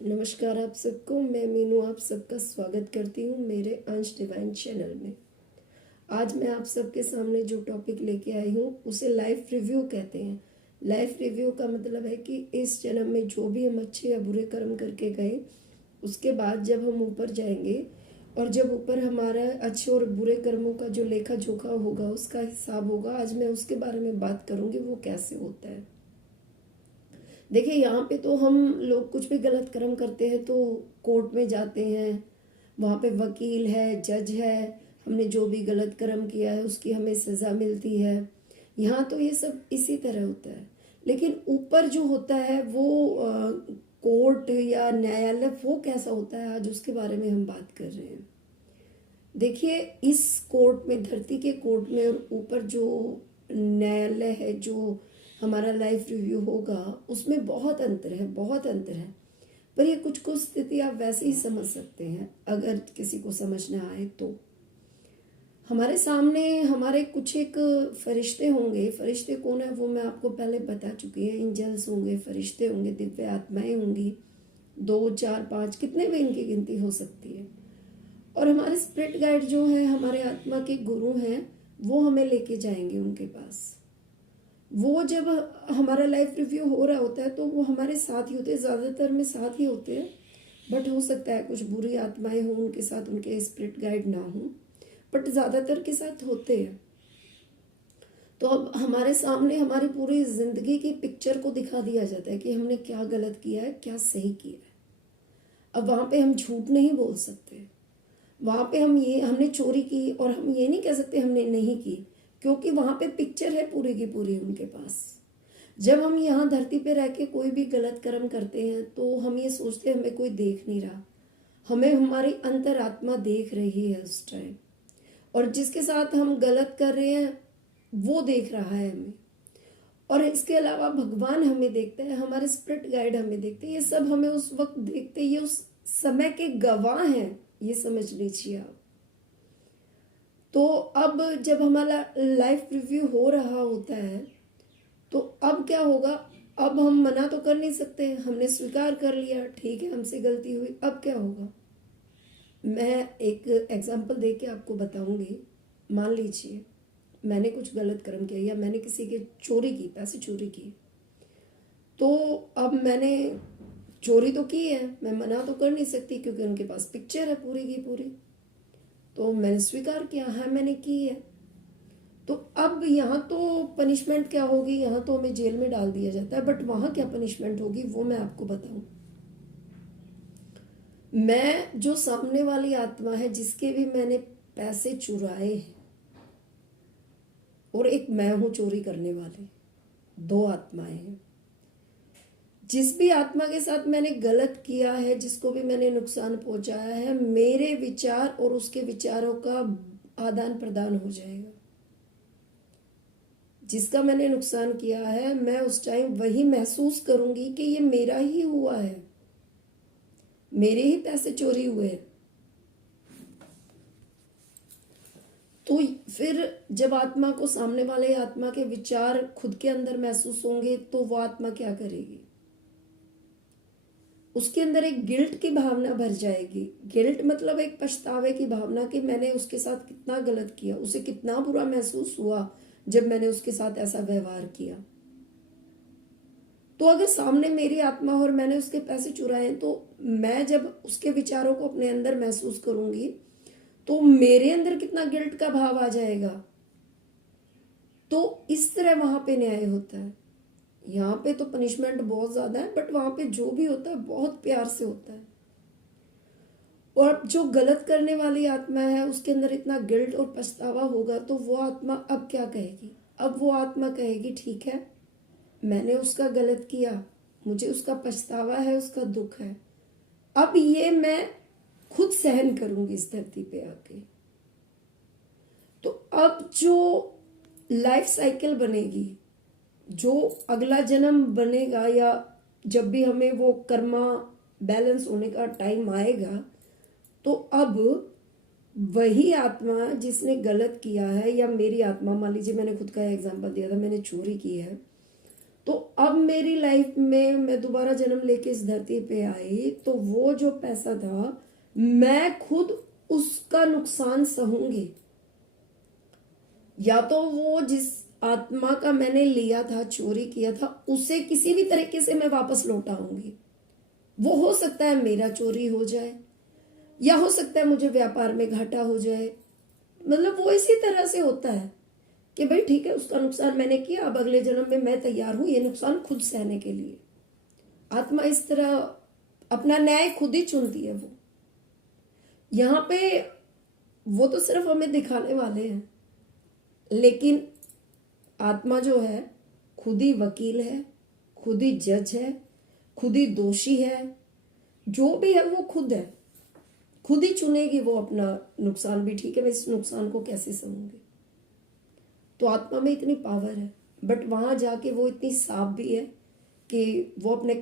नमस्कार आप सबको। मैं मीनू आप सबका स्वागत करती हूँ मेरे अंश डिवाइन चैनल में। आज मैं आप सबके सामने जो टॉपिक लेके आई हूँ उसे लाइफ रिव्यू कहते हैं। लाइफ रिव्यू का मतलब है कि इस जन्म में जो भी हम अच्छे या बुरे कर्म करके गए, उसके बाद जब हम ऊपर जाएंगे और जब ऊपर हमारा अच्छे और बुरे कर्मों का जो लेखा जोखा होगा, उसका हिसाब होगा। आज मैं उसके बारे में बात करूँगी, वो कैसे होता है। देखिए, यहाँ पे तो हम लोग कुछ भी गलत कर्म करते हैं तो कोर्ट में जाते हैं, वहाँ पे वकील है, जज है, हमने जो भी गलत कर्म किया है उसकी हमें सज़ा मिलती है। यहाँ तो ये सब इसी तरह होता है। लेकिन ऊपर जो होता है वो कोर्ट या न्यायालय, वो कैसा होता है, आज उसके बारे में हम बात कर रहे हैं। देखिए, इस कोर्ट में, धरती के कोर्ट में और ऊपर जो न्यायालय है, जो हमारा लाइफ रिव्यू होगा, उसमें बहुत अंतर है, बहुत अंतर है। पर ये कुछ कुछ स्थिति आप वैसे ही समझ सकते हैं अगर किसी को समझ ना आए तो। हमारे सामने हमारे कुछ एक फरिश्ते होंगे। फरिश्ते कौन है वो मैं आपको पहले बता चुकी है। एंजल्स होंगे, फरिश्ते होंगे, दिव्य आत्माएं होंगी। 2, 4, 5, कितने भी इनकी गिनती हो सकती है। और हमारे स्पिरिट गाइड जो है, हमारे आत्मा के गुरु हैं, वो हमें लेके जाएंगे उनके पास। वो जब हमारा लाइफ रिव्यू हो रहा होता है तो वो हमारे साथ ही होते हैं, ज़्यादातर में साथ ही होते हैं। बट हो सकता है कुछ बुरी आत्माएं हों उनके साथ, उनके स्पिरिट गाइड ना हों, बट ज़्यादातर के साथ होते हैं। तो अब हमारे सामने हमारी पूरी ज़िंदगी की पिक्चर को दिखा दिया जाता है कि हमने क्या गलत किया है, क्या सही किया है। अब वहाँ पे हम झूठ नहीं बोल सकते। वहाँ पे हमने चोरी की और हम ये नहीं कह सकते हमने नहीं की, क्योंकि वहाँ पे पिक्चर है पूरी की पूरी उनके पास। जब हम यहाँ धरती पे रह के कोई भी गलत कर्म करते हैं तो हम ये सोचते हैं हमें कोई देख नहीं रहा, हमें हमारी अंतरात्मा देख रही है उस टाइम। और जिसके साथ हम गलत कर रहे हैं वो देख रहा है हमें। और इसके अलावा भगवान हमें देखता है, हमारे स्पिरिट गाइड हमें देखते हैं। ये सब हमें उस वक्त देखते हैं, ये उस समय के गवाह हैं, ये समझ लीजिए आप। तो अब जब हमारा लाइफ रिव्यू हो रहा होता है तो अब क्या होगा। अब हम मना तो कर नहीं सकते, हमने स्वीकार कर लिया, ठीक है हमसे गलती हुई। अब क्या होगा, मैं एक एग्जांपल दे के आपको बताऊंगी। मान लीजिए मैंने कुछ गलत कर्म किया या मैंने किसी के चोरी की, पैसे चोरी किए। तो अब मैंने चोरी तो की है, मैं मना तो कर नहीं सकती क्योंकि उनके पास पिक्चर है पूरी की पूरी। तो मैंने स्वीकार किया, हाँ मैंने की है। तो अब यहाँ तो पनिशमेंट क्या होगी, यहाँ तो हमें जेल में डाल दिया जाता है, बट वहाँ क्या पनिशमेंट होगी वो मैं आपको बताऊं। मैं, जो सामने वाली आत्मा है जिसके भी मैंने पैसे चुराए हैं, और एक मैं हूं चोरी करने वाली, दो आत्माएं हैं। जिस भी आत्मा के साथ मैंने गलत किया है, जिसको भी मैंने नुकसान पहुंचाया है, मेरे विचार और उसके विचारों का आदान प्रदान हो जाएगा। जिसका मैंने नुकसान किया है, मैं उस टाइम वही महसूस करूंगी कि ये मेरा ही हुआ है, मेरे ही पैसे चोरी हुए हैं। तो फिर जब आत्मा को सामने वाले आत्मा के विचार खुद के अंदर महसूस होंगे तो वो आत्मा क्या करेगी, उसके अंदर एक गिल्ट की भावना भर जाएगी। गिल्ट मतलब एक पछतावे की भावना कि मैंने उसके साथ कितना गलत किया, उसे कितना बुरा महसूस हुआ जब मैंने उसके साथ ऐसा व्यवहार किया। तो अगर सामने मेरी आत्मा और मैंने उसके पैसे चुराए हैं, तो मैं जब उसके विचारों को अपने अंदर महसूस करूंगी तो मेरे अंदर कितना गिल्ट का भाव आ जाएगा। तो इस तरह वहां पे न्याय होता है। यहाँ पे तो पनिशमेंट बहुत ज्यादा है, बट वहां पे जो भी होता है बहुत प्यार से होता है। और जो गलत करने वाली आत्मा है उसके अंदर इतना गिल्ट और पछतावा होगा, तो वो आत्मा अब क्या कहेगी। अब वो आत्मा कहेगी ठीक है, मैंने उसका गलत किया, मुझे उसका पछतावा है, उसका दुख है, अब ये मैं खुद सहन करूंगी इस धरती पे आके। तो अब जो लाइफ साइकिल बनेगी, जो अगला जन्म बनेगा, या जब भी हमें वो कर्मा बैलेंस होने का टाइम आएगा, तो अब वही आत्मा जिसने गलत किया है, या मेरी आत्मा, मान लीजिए मैंने खुद का एग्जांपल दिया था, मैंने चोरी की है, तो अब मेरी लाइफ में मैं दोबारा जन्म लेके इस धरती पे आई, तो वो जो पैसा था मैं खुद उसका नुकसान सहूंगी, या तो वो जिस आत्मा का मैंने लिया था, चोरी किया था, उसे किसी भी तरीके से मैं वापस लौटाऊंगी। वो हो सकता है मेरा चोरी हो जाए, या हो सकता है मुझे व्यापार में घाटा हो जाए। मतलब वो इसी तरह से होता है कि भाई ठीक है, उसका नुकसान मैंने किया, अब अगले जन्म में मैं तैयार हूं ये नुकसान खुद सहने के लिए। आत्मा इस तरह अपना न्याय खुद ही चुनती है। वो यहाँ पे वो तो सिर्फ हमें दिखाने वाले हैं, लेकिन आत्मा जो है खुद ही वकील है, खुद ही जज है, खुद ही दोषी है। जो भी है वो खुद है, खुद ही चुनेगी वो अपना नुकसान भी। ठीक है, मैं इस नुकसान को कैसे सहूंगी। तो आत्मा में इतनी पावर है, बट वहां जाके वो इतनी साफ भी है कि वो अपने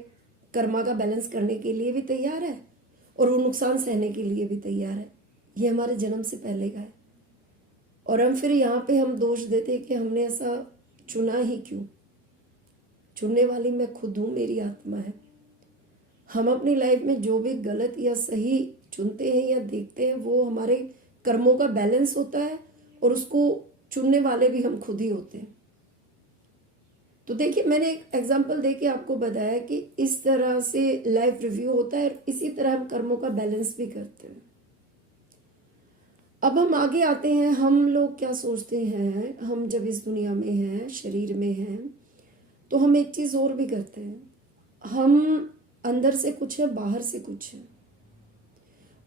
कर्मा का बैलेंस करने के लिए भी तैयार है और वो नुकसान सहने के लिए भी तैयार है। ये हमारे जन्म से पहले का है। और हम फिर यहाँ पे हम दोष देते हैं कि हमने ऐसा चुना ही क्यों। चुनने वाली मैं खुद हूँ, मेरी आत्मा है। हम अपनी लाइफ में जो भी गलत या सही चुनते हैं या देखते हैं वो हमारे कर्मों का बैलेंस होता है, और उसको चुनने वाले भी हम खुद ही होते हैं। तो देखिए, मैंने एक एग्जांपल देके आपको बताया कि इस तरह से लाइफ रिव्यू होता है, और इसी तरह हम कर्मों का बैलेंस भी करते हैं। अब हम आगे आते हैं। हम लोग क्या सोचते हैं, हम जब इस दुनिया में हैं, शरीर में हैं, तो हम एक चीज और भी करते हैं। हम अंदर से कुछ है, बाहर से कुछ है।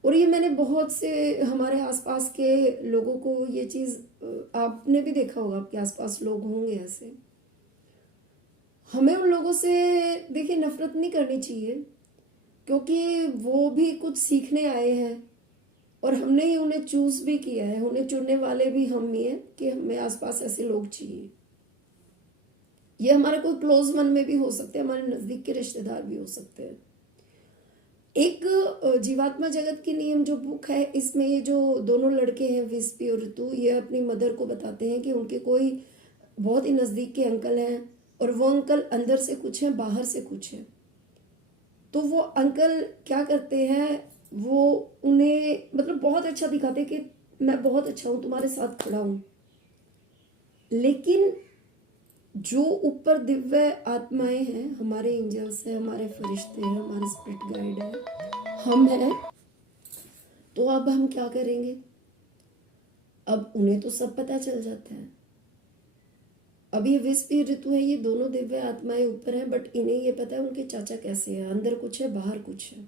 और ये मैंने बहुत से हमारे आसपास के लोगों को ये चीज, आपने भी देखा होगा, आपके आसपास लोग होंगे ऐसे। हमें उन लोगों से देखिए नफरत नहीं करनी चाहिए, क्योंकि वो भी कुछ सीखने आए हैं और हमने ही उन्हें चूज भी किया है। उन्हें चुनने वाले भी हम ही हैं कि हमें आसपास ऐसे लोग चाहिए। ये हमारे कोई क्लोज मन में भी हो सकते हैं, हमारे नजदीक के रिश्तेदार भी हो सकते हैं। एक जीवात्मा जगत की नियम जो बुक है, इसमें ये जो दोनों लड़के हैं विस्पी और ऋतु, ये अपनी मदर को बताते हैं कि उनके कोई बहुत ही नजदीक के अंकल हैं, और वो अंकल अंदर से कुछ है, बाहर से कुछ है। तो वो अंकल क्या करते हैं, वो उन्हें मतलब बहुत अच्छा दिखाते कि मैं बहुत अच्छा हूं, तुम्हारे साथ खड़ा हूं। लेकिन जो ऊपर दिव्य आत्माएं हैं, हमारे एंजल्स हैं, हमारे फरिश्ते हैं, हमारे स्पिरिट गाइड है, हम हैं, तो अब हम क्या करेंगे। अब उन्हें तो सब पता चल जाता है। अब ये विस्पी ऋतु है, ये दोनों दिव्य आत्माएं ऊपर हैं, बट इन्हें ये पता है उनके चाचा कैसे हैं, अंदर कुछ है, बाहर कुछ है।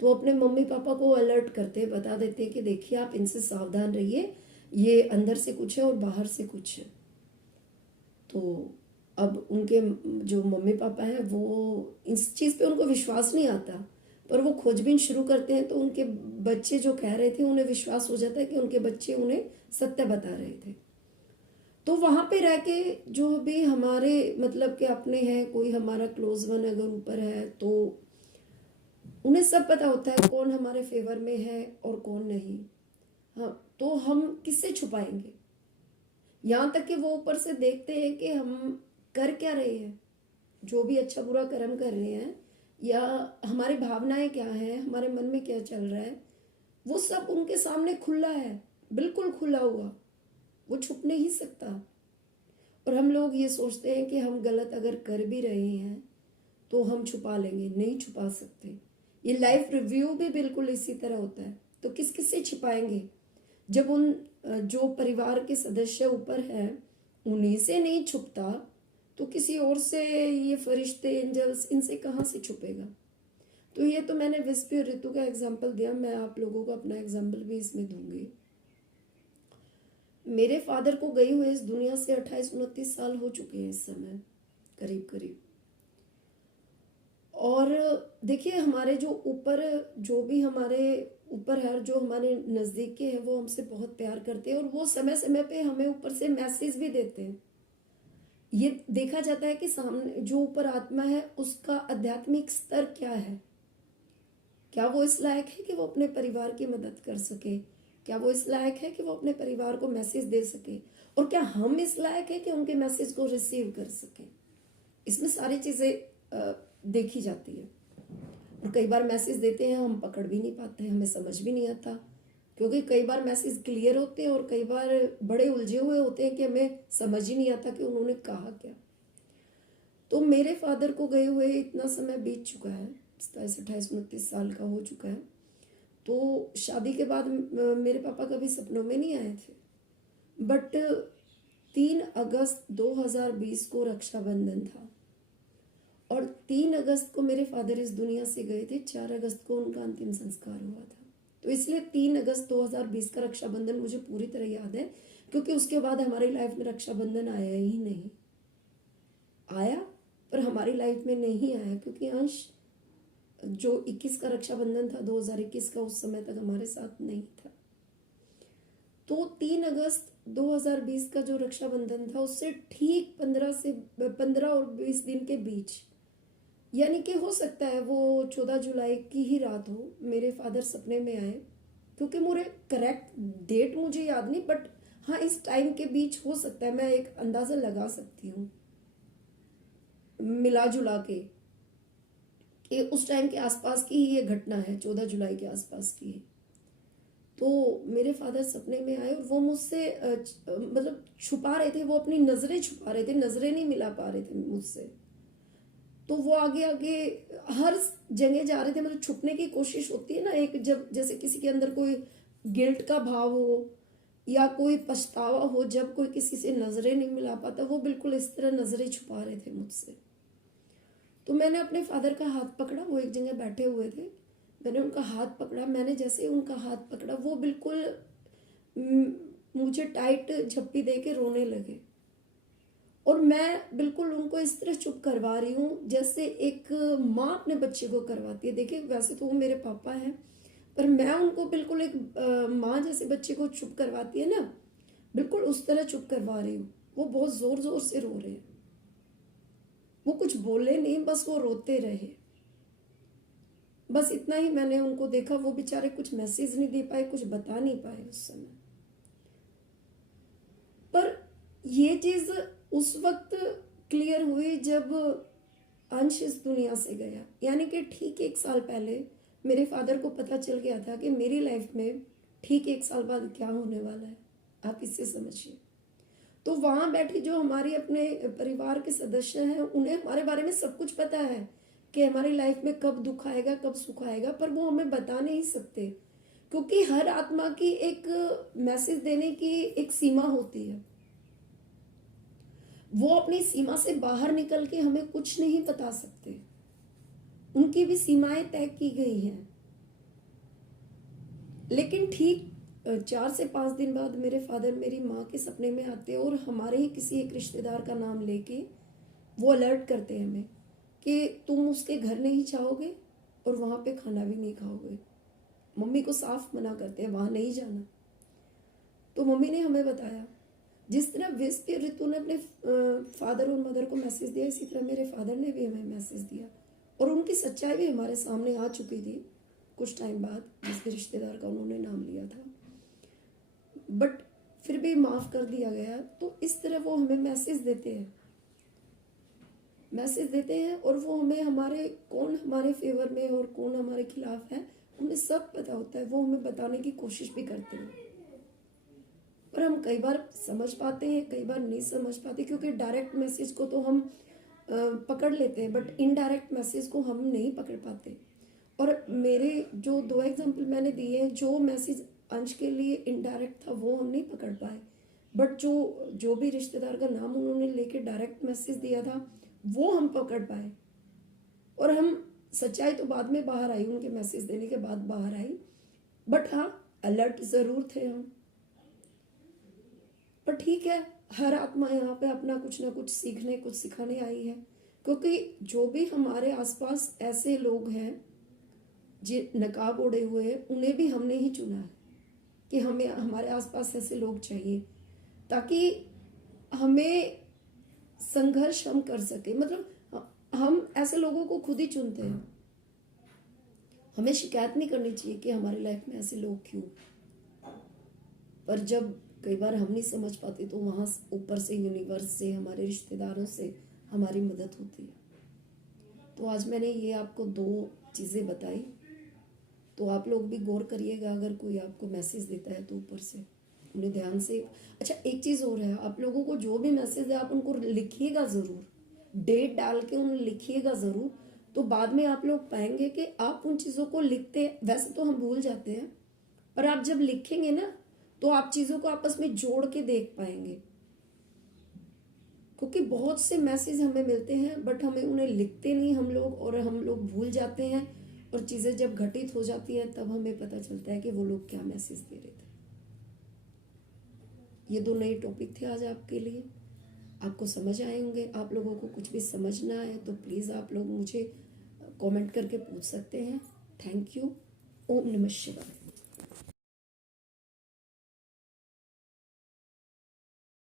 तो अपने मम्मी पापा को अलर्ट करते, बता देते कि देखिए आप इनसे सावधान रहिए, ये अंदर से कुछ है और बाहर से कुछ है। तो अब उनके जो मम्मी पापा हैं वो इस चीज़ पे उनको विश्वास नहीं आता, पर वो खोजबीन शुरू करते हैं। तो उनके बच्चे जो कह रहे थे उन्हें विश्वास हो जाता है कि उनके बच्चे उन्हें सत्य बता रहे थे। तो वहां पे रह के जो भी हमारे मतलब के अपने हैं, कोई हमारा क्लोज वन अगर ऊपर है, तो उन्हें सब पता होता है कौन हमारे फेवर में है और कौन नहीं। हाँ, तो हम किससे छुपाएंगे। यहाँ तक कि वो ऊपर से देखते हैं कि हम कर क्या रहे हैं, जो भी अच्छा बुरा कर्म कर रहे हैं, या हमारी भावनाएं क्या हैं, हमारे मन में क्या चल रहा है, वो सब उनके सामने खुला है, बिल्कुल खुला हुआ। वो छुप नहीं सकता। और हम लोग ये सोचते हैं कि हम गलत अगर कर भी रहे हैं तो हम छुपा लेंगे, नहीं छुपा सकते। ये लाइफ रिव्यू भी बिल्कुल इसी तरह होता है। तो किस किस से छिपाएंगे, जब उन जो परिवार के सदस्य ऊपर है उन्हीं से नहीं छुपता, तो किसी और से, ये फरिश्ते एंजल्स, इनसे कहाँ से छुपेगा। तो ये तो मैंने विस्पी और ऋतु का एग्जाम्पल दिया, मैं आप लोगों को अपना एग्जाम्पल भी इसमें दूंगी। मेरे फादर को गई हुए इस दुनिया से 28-29 साल हो चुके हैं इस समय, करीब करीब। और देखिए, हमारे जो ऊपर, जो भी हमारे ऊपर है, जो हमारे नज़दीक के हैं, वो हमसे बहुत प्यार करते हैं, और वो समय समय पे हमें ऊपर से मैसेज भी देते हैं। ये देखा जाता है कि सामने जो ऊपर आत्मा है उसका आध्यात्मिक स्तर क्या है, क्या वो इस लायक है कि वो अपने परिवार की मदद कर सके, क्या वो इस लायक है कि वो अपने परिवार को मैसेज दे सके, और क्या हम इस लायक है कि उनके मैसेज को रिसीव कर सके। इसमें सारी चीज़ें देखी जाती है। और कई बार मैसेज देते हैं, हम पकड़ भी नहीं पाते हैं, हमें समझ भी नहीं आता, क्योंकि कई बार मैसेज क्लियर होते हैं और कई बार बड़े उलझे हुए होते हैं कि हमें समझ ही नहीं आता कि उन्होंने कहा क्या। तो मेरे फादर को गए हुए इतना समय बीत चुका है, 27-28-29 साल का हो चुका है। तो शादी के बाद मेरे पापा कभी सपनों में नहीं आए थे, बट 3 अगस्त 2020 को रक्षाबंधन था और 3 अगस्त को मेरे फादर इस दुनिया से गए थे, 4 अगस्त को उनका अंतिम संस्कार हुआ था। तो इसलिए 3 अगस्त 2020 का रक्षाबंधन मुझे पूरी तरह याद है, क्योंकि उसके बाद हमारी लाइफ में रक्षाबंधन आया ही नहीं। आया पर हमारी लाइफ में नहीं आया, क्योंकि अंश जो 21 का रक्षाबंधन था 2021 का, उस समय तक हमारे साथ नहीं था। तो 3 अगस्त 2020 का जो रक्षाबंधन था, उससे ठीक 15 और 20 दिन के बीच, यानी कि हो सकता है वो 14 जुलाई की ही रात हो, मेरे फादर सपने में आए। क्योंकि मुझे करेक्ट डेट मुझे याद नहीं, बट हाँ इस टाइम के बीच हो सकता है, मैं एक अंदाजा लगा सकती हूँ मिला जुला के कि उस टाइम के आसपास की ही ये घटना है, 14 जुलाई के आसपास की है। तो मेरे फादर सपने में आए और वो मुझसे मतलब छुपा रहे थे, वो अपनी नजरें छुपा रहे थे, नजरें नहीं मिला पा रहे थे मुझसे। तो वो आगे आगे हर जगह जा रहे थे, मतलब छुपने की कोशिश होती है ना एक, जब जैसे किसी के अंदर कोई गिल्ट का भाव हो या कोई पछतावा हो, जब कोई किसी से नजरें नहीं मिला पाता, वो बिल्कुल इस तरह नजरें छुपा रहे थे मुझसे। तो मैंने अपने फादर का हाथ पकड़ा, वो एक जगह बैठे हुए थे, मैंने उनका हाथ पकड़ा। मैंने जैसे ही उनका हाथ पकड़ा, वो बिल्कुल मुझे टाइट झप्पी दे के रोने लगे और मैं बिल्कुल उनको इस तरह चुप करवा रही हूँ जैसे एक माँ अपने बच्चे को करवाती है। देखिए वैसे तो वो मेरे पापा हैं, पर मैं उनको बिल्कुल एक माँ जैसे बच्चे को चुप करवाती है ना, बिल्कुल उस तरह चुप करवा रही हूँ। वो बहुत जोर जोर से रो रहे हैं, वो कुछ बोले नहीं, बस वो रोते रहे। बस इतना ही मैंने उनको देखा। वो बेचारे कुछ मैसेज नहीं दे पाए, कुछ बता नहीं पाए उस समय। पर ये चीज उस वक्त क्लियर हुई जब अंश इस दुनिया से गया, यानी कि ठीक 1 साल पहले मेरे फादर को पता चल गया था कि मेरी लाइफ में ठीक 1 साल बाद क्या होने वाला है। आप इससे समझिए। तो वहां बैठी जो हमारी अपने परिवार के सदस्य हैं, उन्हें हमारे बारे में सब कुछ पता है कि हमारी लाइफ में कब दुख आएगा, कब सुख आएगा, पर वो हमें बता नहीं सकते, क्योंकि हर आत्मा की एक मैसेज देने की एक सीमा होती है। वो अपनी सीमा से बाहर निकल के हमें कुछ नहीं बता सकते, उनकी भी सीमाएं तय की गई हैं। लेकिन ठीक 4 से 5 दिन बाद मेरे फादर मेरी माँ के सपने में आते और हमारे ही किसी एक रिश्तेदार का नाम लेके वो अलर्ट करते हैं हमें कि तुम उसके घर नहीं जाओगे और वहाँ पे खाना भी नहीं खाओगे। मम्मी को साफ मना करते हैं वहाँ नहीं जाना। तो मम्मी ने हमें बताया, जिस तरह व्यस्ति ऋतु ने अपने फादर और मदर को मैसेज दिया, इसी तरह मेरे फादर ने भी हमें मैसेज दिया और उनकी सच्चाई भी हमारे सामने आ चुकी थी कुछ टाइम बाद, जिसके रिश्तेदार का उन्होंने नाम लिया था, बट फिर भी माफ कर दिया गया। तो इस तरह वो हमें मैसेज देते हैं और वो हमें हमारे कौन हमारे फेवर में और कौन हमारे खिलाफ है उन्हें सब पता होता है। वो हमें बताने की कोशिश भी करते हैं, पर हम कई बार समझ पाते हैं, कई बार नहीं समझ पाते, क्योंकि डायरेक्ट मैसेज को तो हम पकड़ लेते हैं, बट इनडायरेक्ट मैसेज को हम नहीं पकड़ पाते। और मेरे जो 2 एग्जाम्पल मैंने दिए हैं, जो मैसेज अंश के लिए इनडायरेक्ट था वो हम नहीं पकड़ पाए, बट जो भी रिश्तेदार का नाम उन्होंने लेके डायरेक्ट मैसेज दिया था वो हम पकड़ पाए। और हम सच्चाई तो बाद में बाहर आई, उनके मैसेज देने के बाद बाहर आई, बट हाँ अलर्ट जरूर थे हम। पर ठीक है, हर आत्मा यहाँ पे अपना कुछ ना कुछ सीखने कुछ सिखाने आई है, क्योंकि जो भी हमारे आसपास ऐसे लोग हैं जो नकाब ओढ़े हुए हैं, उन्हें भी हमने ही चुना है कि हमें हमारे आसपास ऐसे लोग चाहिए ताकि हमें संघर्ष हम कर सके। मतलब हम ऐसे लोगों को खुद ही चुनते हैं, हमें शिकायत नहीं करनी चाहिए कि हमारी लाइफ में ऐसे लोग क्यों। पर जब कई बार हम नहीं समझ पाते तो वहाँ ऊपर से, यूनिवर्स से, हमारे रिश्तेदारों से, हमारी मदद होती है। तो आज मैंने ये आपको 2 चीज़ें बताई, तो आप लोग भी गौर करिएगा। अगर कोई आपको मैसेज देता है तो ऊपर से उन्हें ध्यान से। अच्छा, एक चीज़ और है, आप लोगों को जो भी मैसेज है आप उनको लिखिएगा ज़रूर, डेट डाल के उन्हें लिखिएगा ज़रूर। तो बाद में आप लोग पाएंगे कि आप उन चीज़ों को लिखते, वैसे तो हम भूल जाते हैं, पर आप जब लिखेंगे ना तो आप चीज़ों को आपस में जोड़ के देख पाएंगे। क्योंकि बहुत से मैसेज हमें मिलते हैं बट हमें उन्हें लिखते नहीं हम लोग, और हम लोग भूल जाते हैं, और चीज़ें जब घटित हो जाती हैं तब हमें पता चलता है कि वो लोग क्या मैसेज दे रहे थे। ये 2 नए टॉपिक थे आज आपके लिए, आपको समझ आए होंगे। आप लोगों को कुछ भी समझ ना आए तो प्लीज़ आप लोग मुझे कमेंट करके पूछ सकते हैं। Thank you. ओम नमः शिवाय।